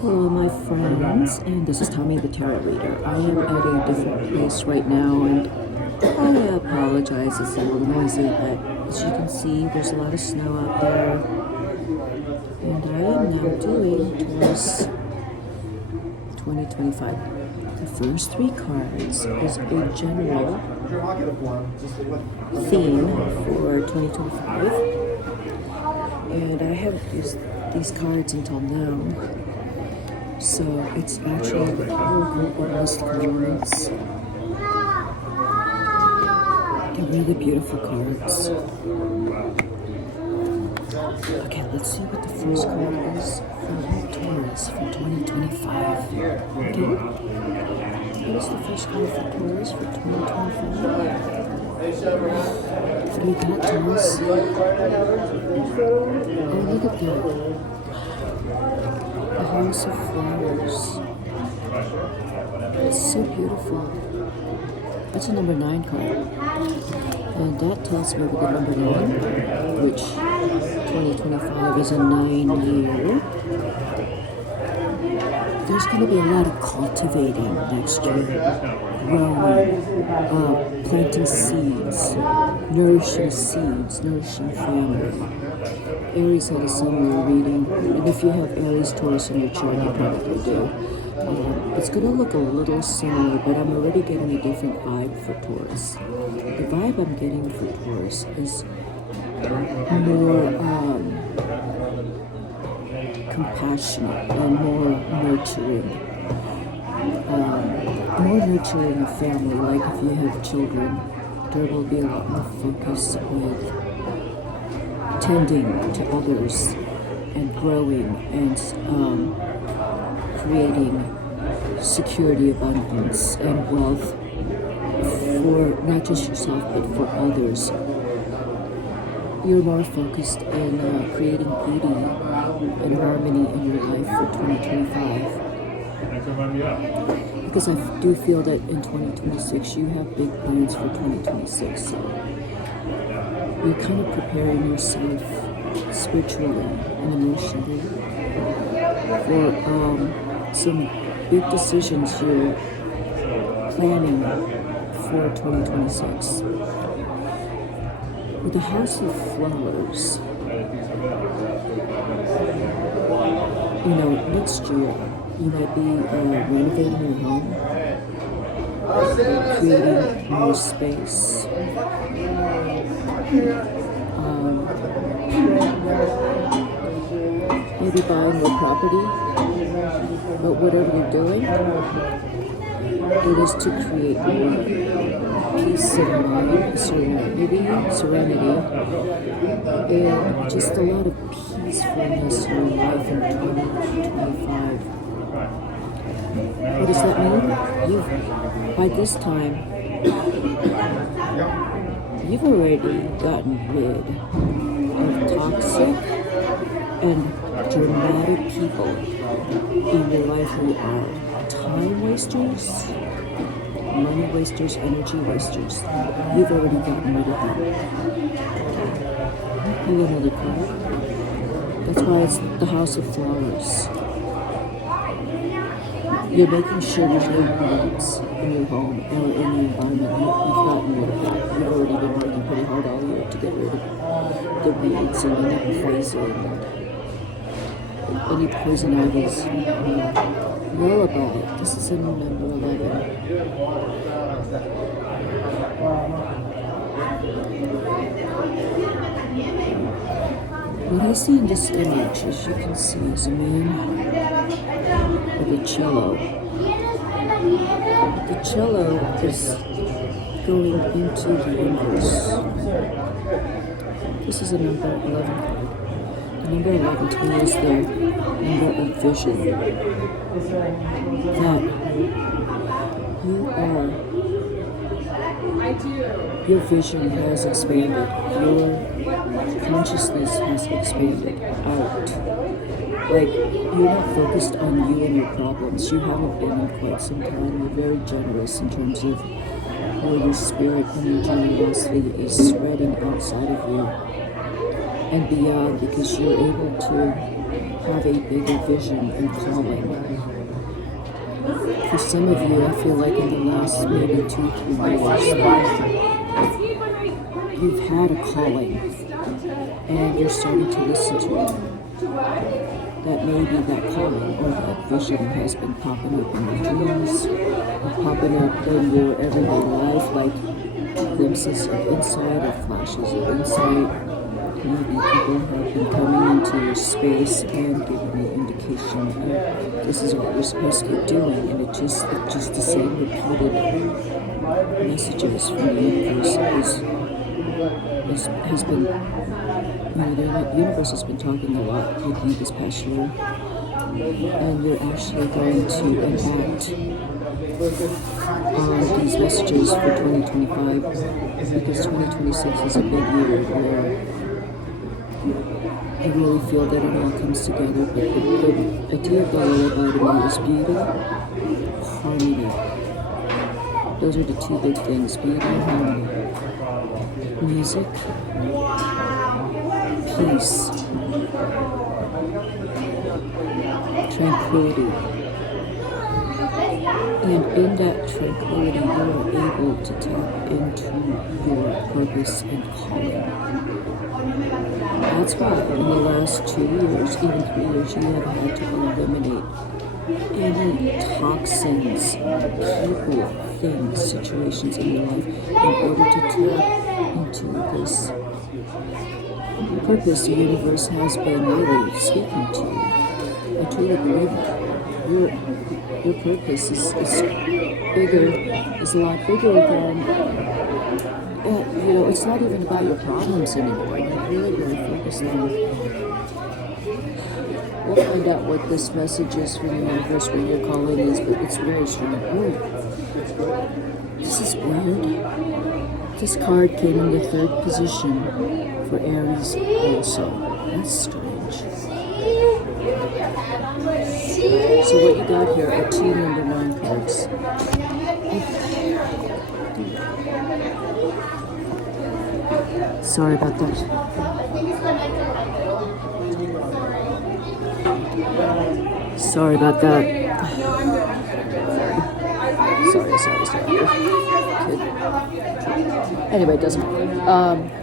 Hello, my friends, and this is Tommy the Tarot Reader. I am at a different place right now, and I apologize, it's a little noisy, but as you can see, there's a lot of snow out there, and I am now doing Taurus 2025. The first three cards is a general theme for 2025, and I haven't used these cards until now. So it's actually the Oracle Bonus cards. They're really beautiful cards. Okay, let's see what the first card is for Taurus for 2025. Okay? What is the first card for Taurus for 2025? Three petals. Oh, look at that. The House of Flowers. It's so beautiful. That's a number 9 card. And that tells me about the number 9, which 2025 is a 9-year. There's going to be a lot of cultivating next year. Growing, planting seeds, nourishing family. Aries had a similar reading, and if you have Aries, Taurus in your chart, you probably do. It's going to look a little similar, but I'm already getting a different vibe for Taurus. The vibe I'm getting for Taurus is more compassionate and more nurturing. More nurturing a family, like if you have children, there will be a lot more focus with tending to others and growing and creating security, abundance, and wealth for not just yourself but for others. You're more focused in creating beauty and harmony in your life for 2025. Because I do feel that in 2026 you have big plans for 2026. So you're kind of preparing yourself spiritually and emotionally for some big decisions you're planning for 2026. With the House of Flowers, next year you might be renovating your home, creating more space, maybe buying more property, but whatever you're doing, it is to create more peace of mind, serenity, and just a lot of peacefulness in your life in 2025. What does that mean? By this time, you've already gotten rid of toxic and dramatic people in your life who are time wasters, money wasters, energy wasters. You've already gotten rid of them. Pull another card. That's why it's the House of Flowers. You're making sure there's no weeds in your home or in the environment. You've gotten rid of that. You've already been working pretty hard all year to get rid of the weeds and any poison ivies. Know about it. This is in number 11. What I see in this image, as you can see, is a man with a cello. The cello is going into the universe. This is a number 11 card. The number 11 to me is the number of vision. That your vision has expanded. Your consciousness has expanded out. Like, you're not focused on you and your problems. You haven't been in quite some time. You're very generous in terms of where your spirit and your generosity is spreading outside of you and beyond, because you're able to have a bigger vision and calling. For some of you, I feel like in the last maybe 2-3 years, you've had a calling and you're starting to listen to it. That maybe that calling or that vision has been popping up in your dreams, or popping up in your everyday life, like glimpses of insight or flashes of insight. Maybe people have been coming into your space and giving you indication of this is what you're supposed to be doing, and it just the same repeated messages from the universe has been, the universe has been talking a lot with you this past year, and you're actually going to enact on these messages for 2025, because 2026 is a big year where I really feel that it all comes together. But the idea of the lullaby to me is beauty, harmony. Those are the two big things: beauty and harmony. Music, peace, tranquility. And in that tranquility, you are able to tap into your purpose and calling. That's why in the last 2 years, even 3 years, you have had to eliminate any toxins, people, things, situations in your life in order to tap into this purpose the universe has been really speaking to you. I truly believe that. Your purpose is bigger, is a lot bigger than, it's not even about your problems anymore. You're really focused on. We'll find out what this message is from the universe, what your calling is, but it's very strange. This is weird. This card came in the 3rd position for Aries also. That's strange. So what you got here are 2 number 9 cards. Sorry about that. Sorry about that. Sorry. Kid. Anyway, it doesn't matter.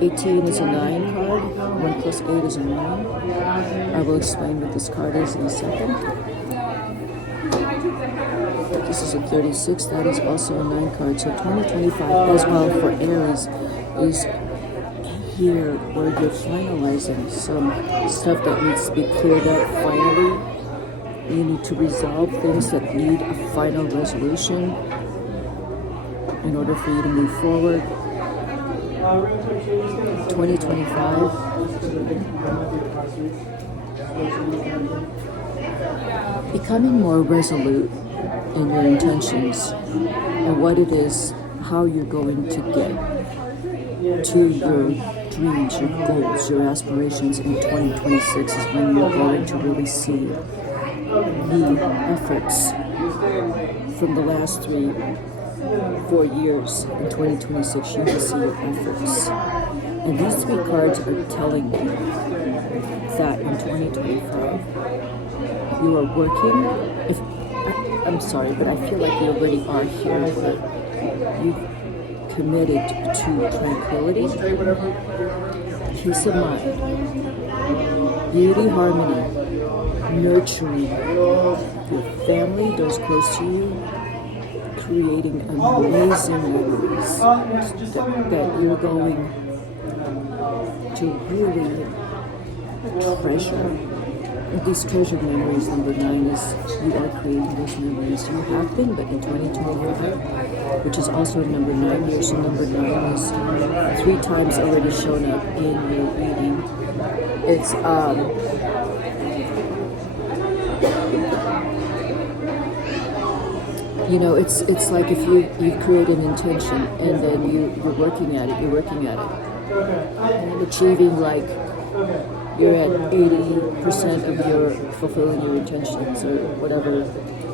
18 is a 9 card. 1 plus 8 is a 9. I will explain what this card is in a second. This is a 36. That is also a 9 card. So 2025 as well for Aries is here where you're finalizing some stuff that needs to be cleared up finally. You need to resolve things that need a final resolution in order for you to move forward. 2025 becoming more resolute in your intentions and what it is, how you're going to get to your dreams, your goals, your aspirations in 2026 is when you're going to really see the efforts from the last 3-4 years. In 2026 you will see your efforts, and these 3 cards are telling me that in 2025 you are working. I'm sorry, but I feel like you already are here, but you've committed to tranquility, peace of mind, beauty, harmony, nurturing your family, those close to you, creating amazing memories that you're going to really treasure. These treasured memories, number 9 is you are creating those memories. You have been, but in 2025, which is also number 9 years, so number 9 is 3 times already shown up in your reading. It's it's like if you've created an intention and then you're working at it, and achieving, like, you're at 80% of your fulfilling your intentions or whatever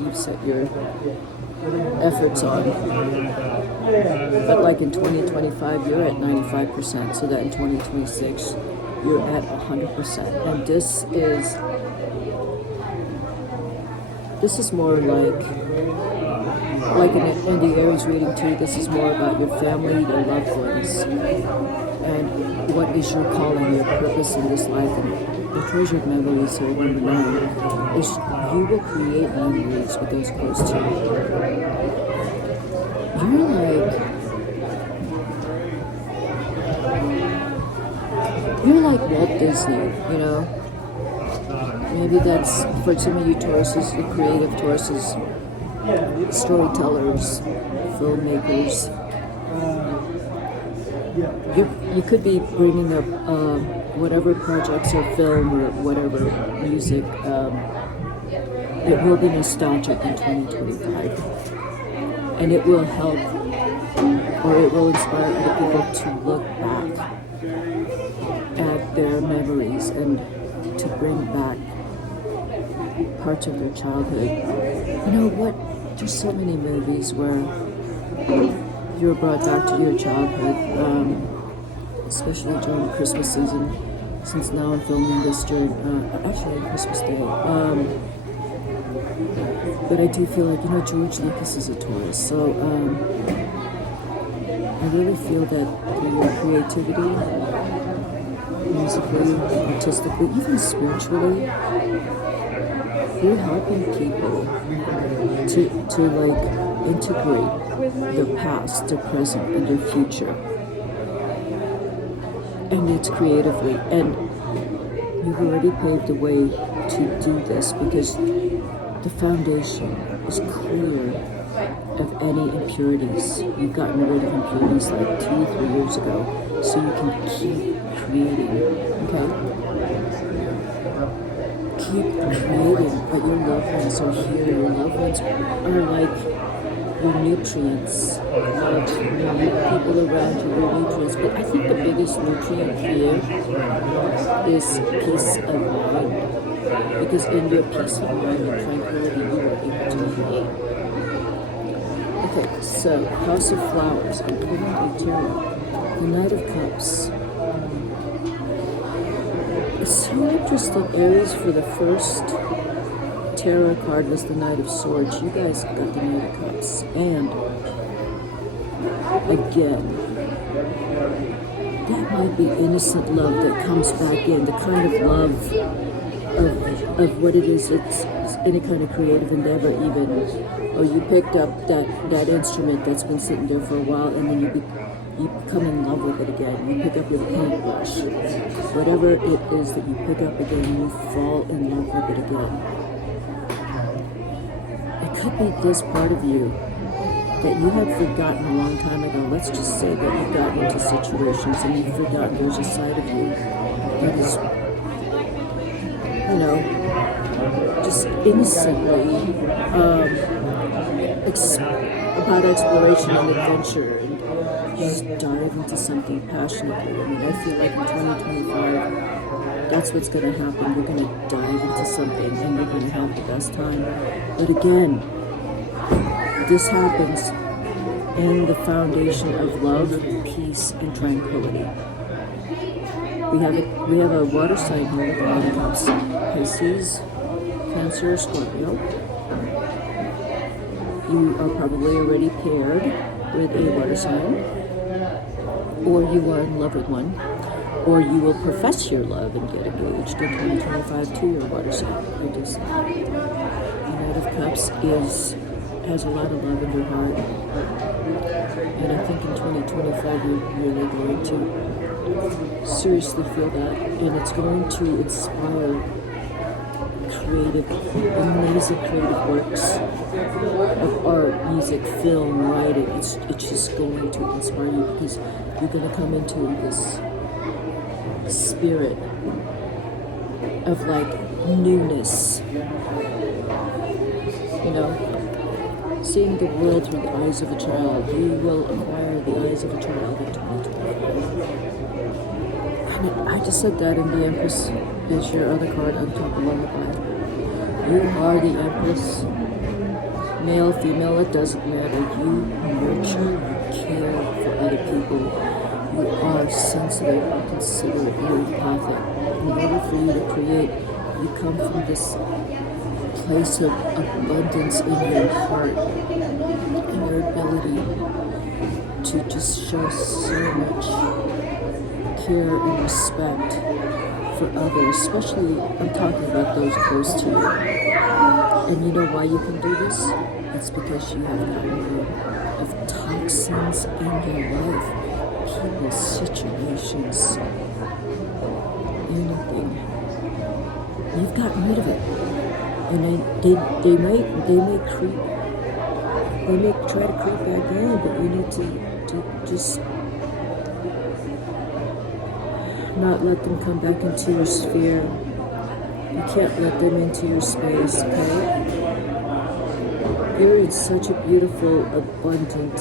you've set your efforts on. But like in 2025, you're at 95%, so that in 2026, you're at 100%. And this is more like in the Aries reading too. This is more about your family, your loved ones, and what is your calling, your purpose in this life. And the treasured memories here, number 9, is you will create memories with those close to you. You're like Walt Disney, you know? Maybe that's, for some of you Tauruses, the creative Tauruses, storytellers, filmmakers. You could be bringing up whatever projects or film or whatever music. It will be nostalgic in 2025. And it will help, or it will inspire other people to look back at their memories and to bring back parts of their childhood. You know what? There's so many movies where you're brought back to your childhood, especially during Christmas season, since now I'm filming this during, actually on Christmas Day. But I do feel like, you know, George Lucas is a Taurus, so I really feel that through your creativity, musically, artistically, even spiritually, you're helping people to like integrate their past, their present, and their future. And it's creatively. And you've already paved the way to do this because the foundation is clear of any impurities. You've gotten rid of impurities like 2-3 years ago, so you can keep creating, okay? Keep creating, but your loved ones are here. Your loved ones are like your nutrients, like people around you, your nutrients. But I think the biggest nutrient here is peace of mind. Because in your peace of mind and tranquility, you are able to create. Okay, so House of Flowers. I'm putting the tarot. The Knight of Cups. It's so interesting, Aries, for the first tarot card was the Knight of Swords. You guys got the Knight of Cups. And again, that might be innocent love that comes back in, the kind of love of what it is. It's any kind of creative endeavor, even. Or you picked up that instrument that's been sitting there for a while, and then you become in love with it again. You pick up your paintbrush. Whatever it is that you pick up again, you fall in love with it again. It could be this part of you that you had forgotten a long time ago. Let's just say that you got into situations and you've forgotten there's a side of you that is, you know, just innocently about exploration and adventure, and just dive into something passionately. I mean, I feel like in 2025, that's what's going to happen. We're going to dive into something and we're going to have the best time. But again, this happens in the foundation of love, peace, and tranquility. We have a water sign here with the Knight of Cups. Pisces, Cancer, Scorpio. You are probably already paired with a water sign, or you are in love with one, or you will profess your love and get engaged in 2025 to your water sign. The Knight of Cups has a lot of love in your heart, and I think in 2025 you're really going to seriously feel that, and it's going to inspire amazing creative works of art, music, film, writing. It's just going to inspire you because you're going to come into this spirit of like newness, you know, seeing the world through the eyes of a child. You will acquire the eyes of a child in 2025. I just said that, and the Empress is your other card on top along the bottom. You are the Empress. Male, female, it doesn't matter. You nurture, you care for other people. You are sensitive, you considerate, you're empathic. In order for you to create, you come from this place of abundance in your heart and your ability to just show so much care and respect for others, especially I'm talking about those close to you. And you know why you can do this? It's because you have gotten rid of toxins in your life, people, situations, anything. You've gotten rid of it. And they may creep, they may try to creep back in, but you need to just not let them come back into your sphere. You can't let them into your space, okay? You're in such a beautiful, abundant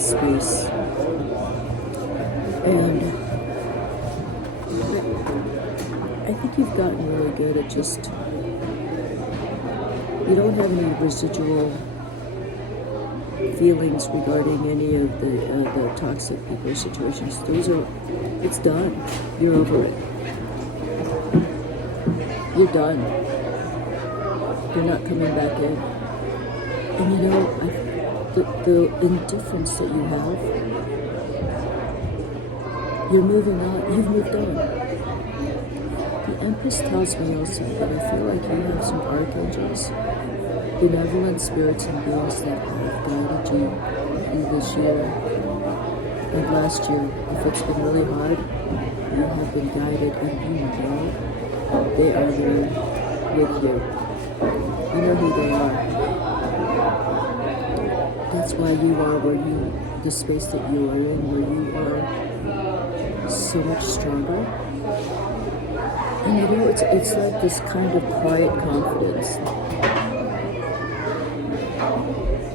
space. And I think you've gotten really good at just, you don't have any residual feelings regarding any of the toxic people situations. It's done. You're over it. You're done. You're not coming back in. And you know, the indifference that you have, you're moving on. You've moved on. The Empress tells me also that I feel like you have some archangels, benevolent spirits and beings that have guided you through this year and last year. If it's been really hard, you have been guided, and you know they are there with you. You know who they are. That's why you are the space that you are in, where you are so much stronger. And you know, it's like this kind of quiet confidence.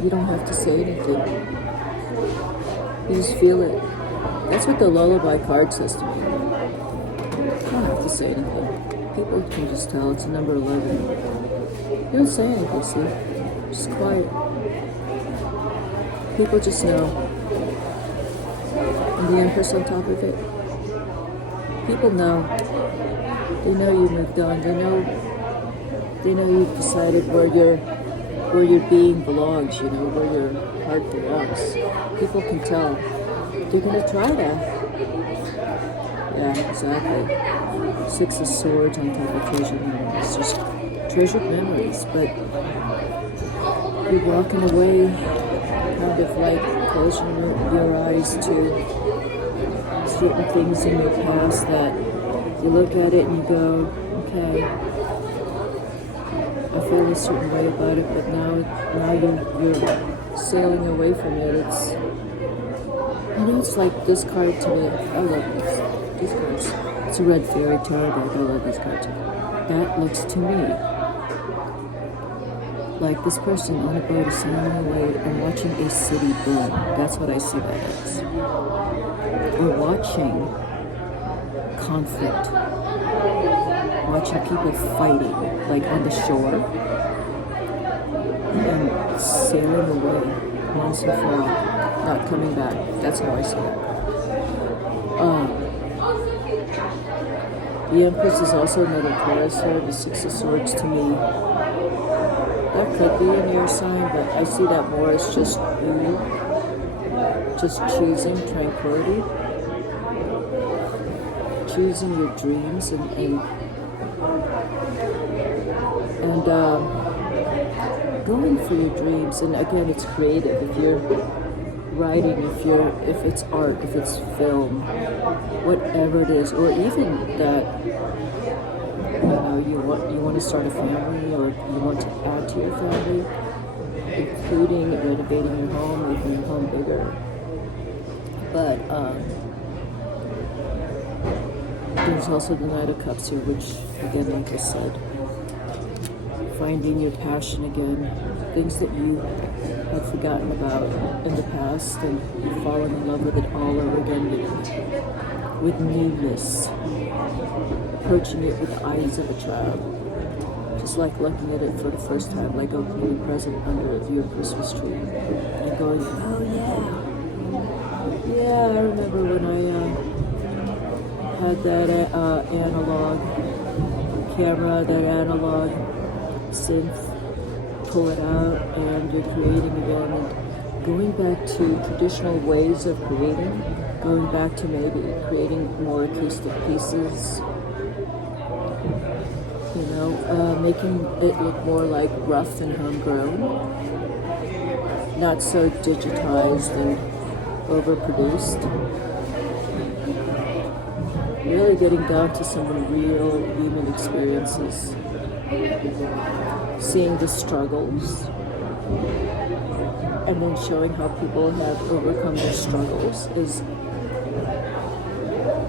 You don't have to say anything. You just feel it. That's what the lullaby card says to me. You don't have to say anything. People can just tell. It's a number 11. You don't say anything, see? Just quiet. People just know. And the Empress on top of it. People know. They know you moved on. They know you've decided where your being belongs, you know, where your heart belongs. People can tell. They're gonna try that. Yeah, exactly. 6 of Swords on top of treasured memories. Just treasured memories, but you're walking away, kind of like closing your eyes to certain things in your past that you look at it and you go, okay, I feel a certain way about it, but now you're sailing away from it. It's like this card to me. I love these cards. It's a red fairy tarot deck. I love these cards. That looks to me like this person on a boat is sailing away and watching a city burn. That's what I see that as. Or watching conflict. Watching people fighting, like on the shore, and sailing away once and for all, not coming back. That's how I see it. The Empress is also another Taurus card. The 6 of Swords to me, that could be an air sign, but I see that more as just you, just choosing tranquility, choosing your dreams, and going for your dreams. And again, it's creative. If you're writing, if it's art, if it's film, whatever it is, or even that you want to start a family, or you want to add to your family, including renovating your home, making your home bigger. But there's also the Knight of Cups here, which again, like I said, finding your passion again, things that you had forgotten about in the past, and you've fallen in love with it all over again with newness, approaching it with the eyes of a child, just like looking at it for the first time, like opening a present under your Christmas tree and going, oh yeah, Yeah, I remember when I had that analog camera, that analog synth, pull it out, and you're creating again. And going back to traditional ways of creating, going back to maybe creating more acoustic pieces, making it look more like rough and homegrown, not so digitized and overproduced. Really getting down to some real human experiences, seeing the struggles, and then showing how people have overcome their struggles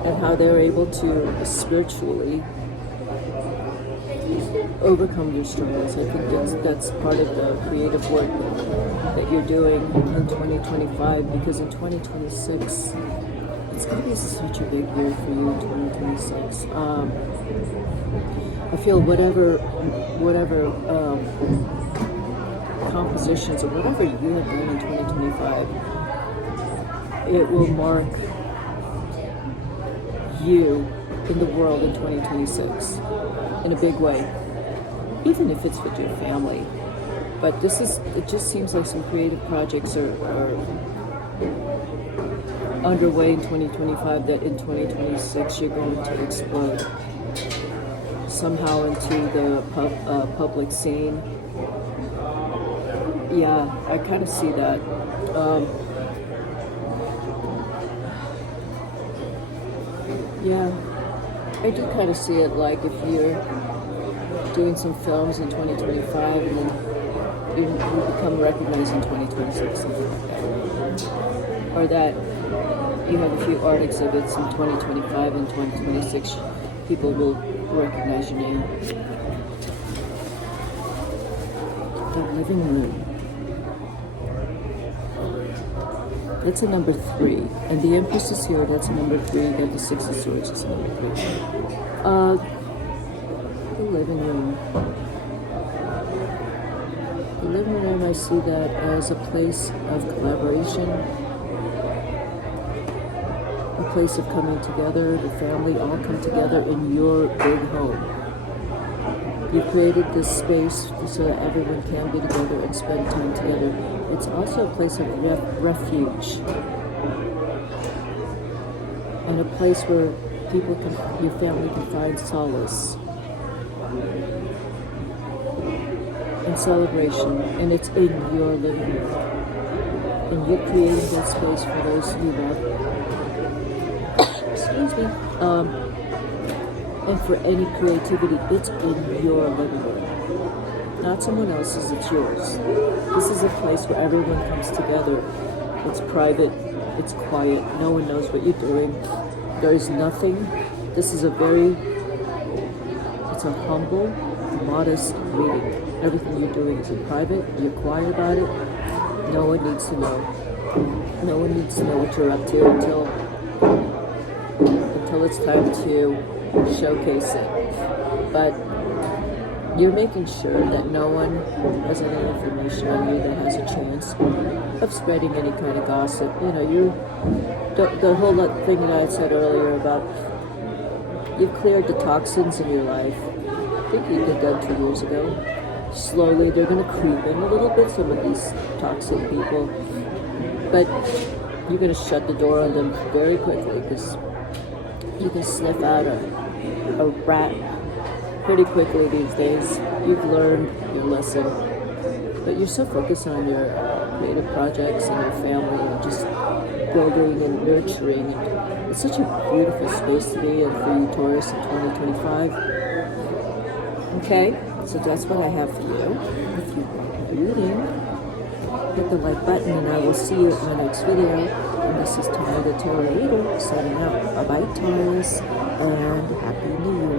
and how they're able to spiritually overcome your struggles. I think that's part of the creative work that you're doing in 2025, because in 2026, it's going to be such a big year for you in 2026. I feel whatever compositions or whatever you have done in 2025, it will mark you in the world in 2026 in a big way, even if it's with your family. But it just seems like some creative projects are underway in 2025 that in 2026 you're going to explode somehow into the public scene. Yeah, I kind of see that. Yeah, I do kind of see it like if you're doing some films in 2025 and then you become recognized in 2026, something like that. Or that you have a few art exhibits in 2025 and 2026, people will recognize your name. The living room. It's a number 3, and the Empress is here. That's a number 3. You got the 6 of Swords. It's a number 3. The living room. The living room, I see that as a place of collaboration, a place of coming together. The family all come together in your big home. You've created this space so that everyone can be together and spend time together. It's also a place of refuge and a place where your family can find solace and celebration, and it's in your living room. And you're creating that space for those you love. Excuse me. And for any creativity, it's in your living room. Not someone else's, it's yours. This is a place where everyone comes together. It's private, it's quiet, no one knows what you're doing. There is nothing. This is it's a humble, modest meeting. Everything you're doing is in private, you're quiet about it. No one needs to know. No one needs to know what you're up to until it's time to showcase it. But you're making sure that no one has any information on you that has a chance of spreading any kind of gossip. The whole thing that I said earlier about you've cleared the toxins in your life. I think you did that 2 years ago. Slowly, they're going to creep in a little bit, some of these toxic people. But you're going to shut the door on them very quickly, because you can sniff out a rat pretty quickly these days. You've learned your lesson, but you're so focused on your creative projects and your family and just building and nurturing. And it's such a beautiful space to be in for you, Taurus, in 2025. Okay, so that's what I have for you. If you want a reading, hit the like button, and I will see you in my next video. And this is Tara the Tarot Reader signing out. Bye-bye, Taurus, and Happy New Year.